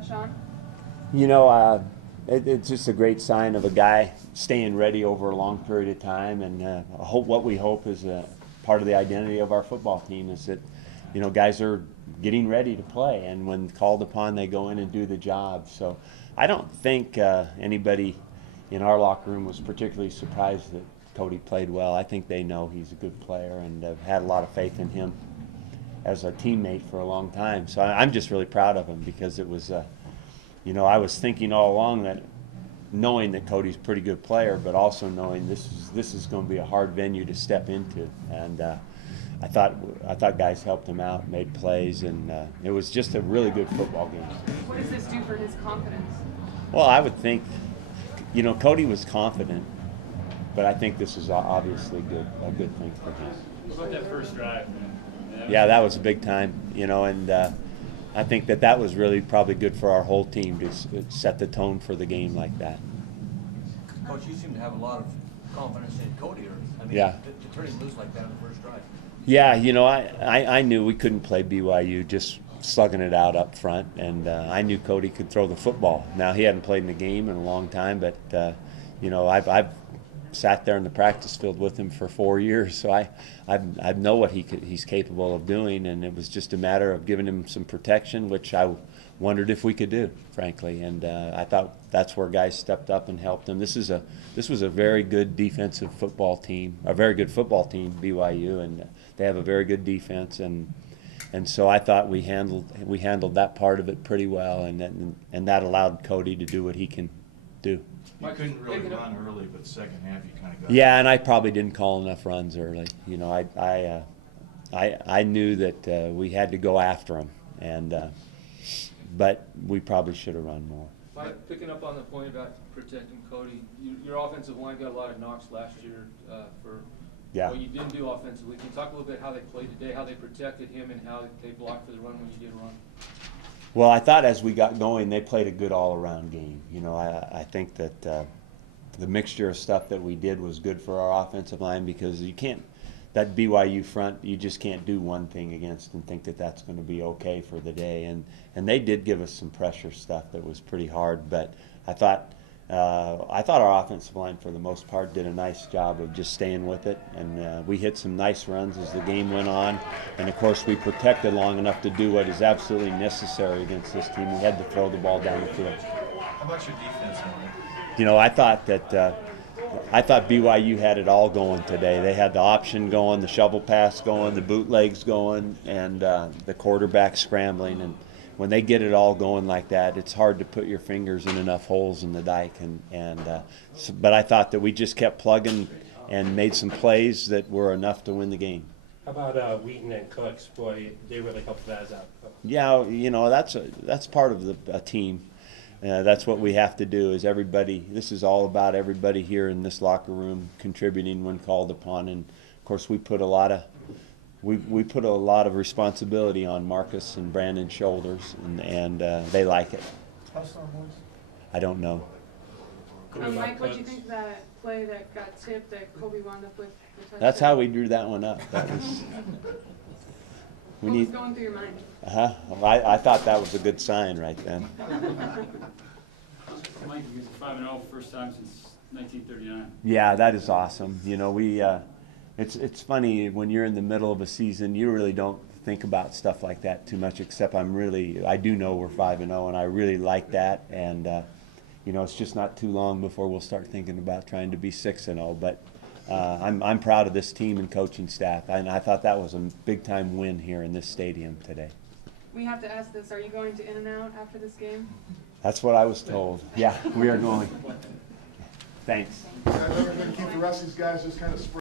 touch on? You know, it's just a great sign of a guy staying ready over a long period of time, and what we hope is part of the identity of our football team is that, you know, guys are getting ready to play, and when called upon, they go in and do the job. So I don't think anybody in our locker room was particularly surprised that Cody played well. I think they know he's a good player and have had a lot of faith in him as a teammate for a long time. So I'm just really proud of him because it was, you know, I was thinking all along that knowing that Cody's a pretty good player, but also knowing this is going to be a hard venue to step into. And I thought guys helped him out, made plays, and it was just a really good football game. What does this do for his confidence? Well, I would think, you know, Cody was confident, but I think this is obviously a good thing for him. What about that first drive, man? Yeah, that was a big time, you know, and I think that was really probably good for our whole team to set the tone for the game like that. Coach, you seem to have a lot of confidence in Cody. I mean, yeah. to turn him loose like that on the first drive. Yeah, you know, I knew we couldn't play BYU just slugging it out up front, and I knew Cody could throw the football. Now, he hadn't played in the game in a long time, but, you know, I've sat there in the practice field with him for 4 years, so I know what he's capable of doing, and it was just a matter of giving him some protection, which I wondered if we could do, frankly. And I thought that's where guys stepped up and helped him. This was a very good defensive football team, a very good football team, BYU, and they have a very good defense, and so I thought we handled that part of it pretty well, and that allowed Cody to do what he can do. You couldn't really run early, but second half you kind of got. Yeah, and I probably didn't call enough runs early. You know, I knew that we had to go after him, and but we probably should have run more. Mike, picking up on the point about protecting Cody, your offensive line got a lot of knocks last year for what you didn't do offensively. Can you talk a little bit how they played today, how they protected him, and how they blocked for the run when you did run? Well, I thought as we got going, they played a good all-around game. You know, I think that the mixture of stuff that we did was good for our offensive line because you can't, that BYU front, you just can't do one thing against and think that that's going to be okay for the day. And they did give us some pressure stuff that was pretty hard, but I thought our offensive line, for the most part, did a nice job of just staying with it, and we hit some nice runs as the game went on. And, of course, we protected long enough to do what is absolutely necessary against this team. We had to throw the ball down the field. How about your defense, Mike? You know, I thought BYU had it all going today. They had the option going, the shovel pass going, the bootlegs going, and the quarterback scrambling. And when they get it all going like that, it's hard to put your fingers in enough holes in the dike. But I thought that we just kept plugging and made some plays that were enough to win the game. How about Wheaton and Cooks? Boy, they really helped Vaz out. Yeah, you know, that's part of a team. That's what we have to do. Is everybody? This is all about everybody here in this locker room contributing when called upon. And of course, we put a lot of responsibility on Marcus and Brandon's shoulders, and they like it. I don't know. Mike, what do you think of that play that got tipped that Kobe wound up with the touchdown? That's how we drew that one up. That was. What was going through your mind? Well, I thought that was a good sign right then. Mike, you guys are 5-0, first time since 1939. Yeah, that is awesome. You know, it's funny when you're in the middle of a season, you really don't think about stuff like that too much. Except I do know we're 5-0, and I really like that. And you know, it's just not too long before we'll start thinking about trying to be 6-0. But I'm proud of this team and coaching staff, and I thought that was a big-time win here in this stadium today. We have to ask this: are you going to In-N-Out after this game? That's what I was told. Yeah, we are going. Thanks. Keep the rest of these guys just kind of spread.